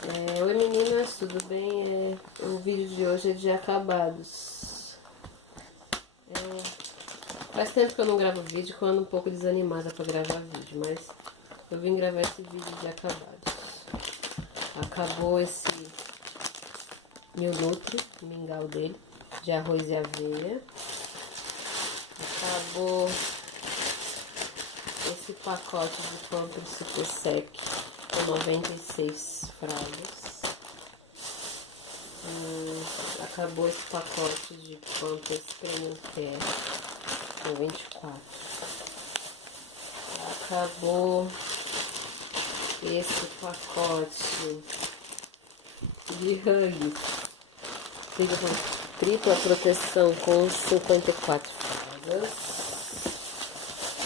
Oi meninas, tudo bem? O vídeo de hoje é de acabados. Faz tempo que eu não gravo vídeo, que eu ando um pouco desanimada pra gravar vídeo, mas eu vim gravar esse vídeo de acabados. Acabou esse Milnutri, o mingau dele, de arroz e aveia. Acabou esse pacote de pão Super Sec com 96 fraldas. Acabou esse pacote de Pampers Premium Care com 24. Acabou esse pacote de Huggies, fica com tripla proteção com 54 fraldas.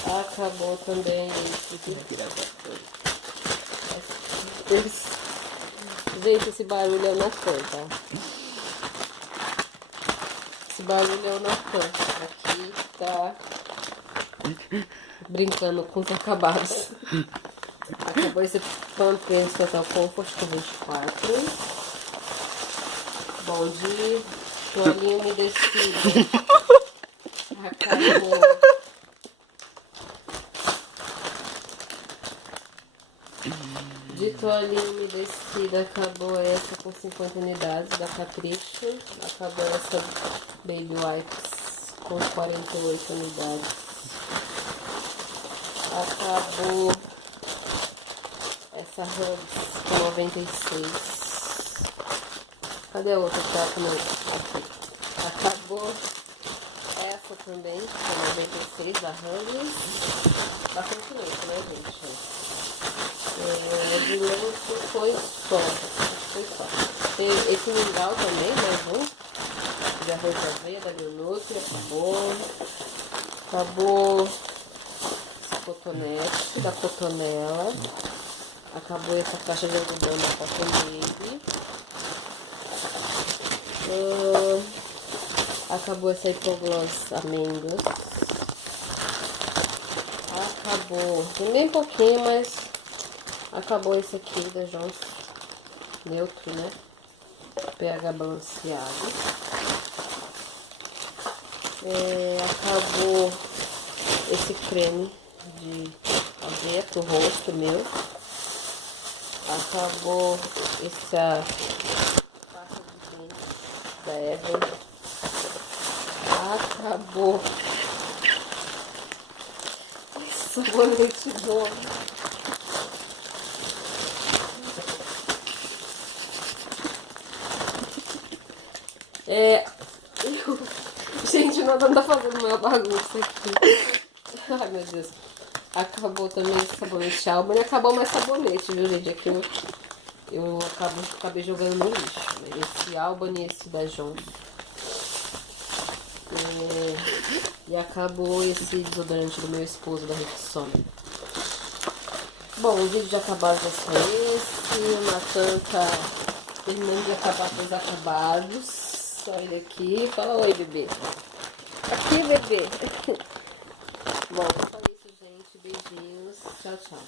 Acabou também gente, esse barulho é o Natan, tá? Esse barulho é o Natan. Aqui tá brincando com os acabados. Acabou esse Pampers Total Comfort com 24. Bom, de toalhinha umedecida. Acabou. De toalhinha umedecida, acabou essa com 50 unidades da Capricho. Acabou essa Baby Wipes com 48 unidades. Acabou essa Huggies com 96. Cadê a outra que tá também? Aqui. Acabou essa também com 96 da Huggies. Bastante leite, né, gente? De leite foi só. Tem esse mingau também, mais um. De arroz de aveia, da Milnutri, acabou. Acabou esse cotonete da Cotonella. Acabou essa caixa de algodão da Cotton Baby. Acabou essa Hipogloss amêndoas. Acabou, tem bem pouquinho, mas acabou esse aqui da Johnson, neutro, né? pH balanceado. Acabou esse creme de aveia pro rosto meu. Acabou essa pasta de dente da Ever. Acabou sabonete bom. Gente, nós não tá fazendo uma bagunça aqui. Ai, meu Deus. Acabou também esse sabonete Alba. E acabou mais sabonete, viu, gente? Aqui eu acabei jogando no lixo. Esse Alban e esse da Johnson. E acabou esse desodorante do meu esposo, da Rexona. Bom, o vídeo de acabados é só esse. O Natan tá terminando de acabar com os acabados. Só ele aqui. Fala oi, bebê. Aqui, bebê. Bom, só isso, gente. Beijinhos. Tchau, tchau.